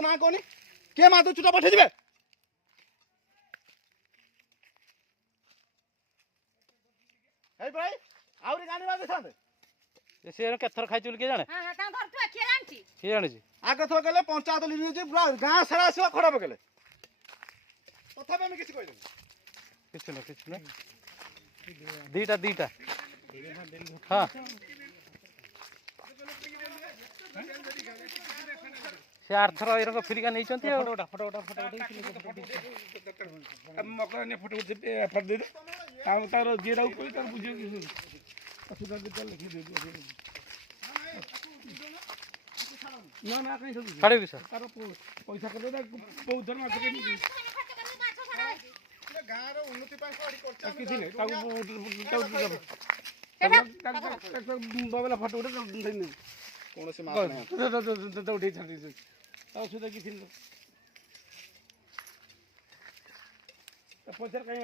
तो ना कहनी किए माधव चुटा पठे दिबे हे भाई आउरी गानी बाजे थांदे से केथर खाइ चुल के जाने हां हां ता धर तू के जानछि के जाने छी आगे थोड़ा गले पंचायत लिनी जे पूरा गां सारा सेवा खड़ा बगले तथा में किसी कहले किछ न दीटा हां से आर्थर एरक फ्री का नहीं चंती फोटो मकर ने फोटो दे फट दे तार तार जेरा कोई तार बुझे असुदा के चल लिख दे ना कहीं सब खड़े भी सर तार पैसा कर दे बहुत धर्म के नहीं गां रो उन्नति पास अड़ी करचा किसी नहीं ताऊ बाबला फोटो उठे नहीं कौन से मार नहीं तो उठे छाती से असुदा किसी नहीं पैसा कहीं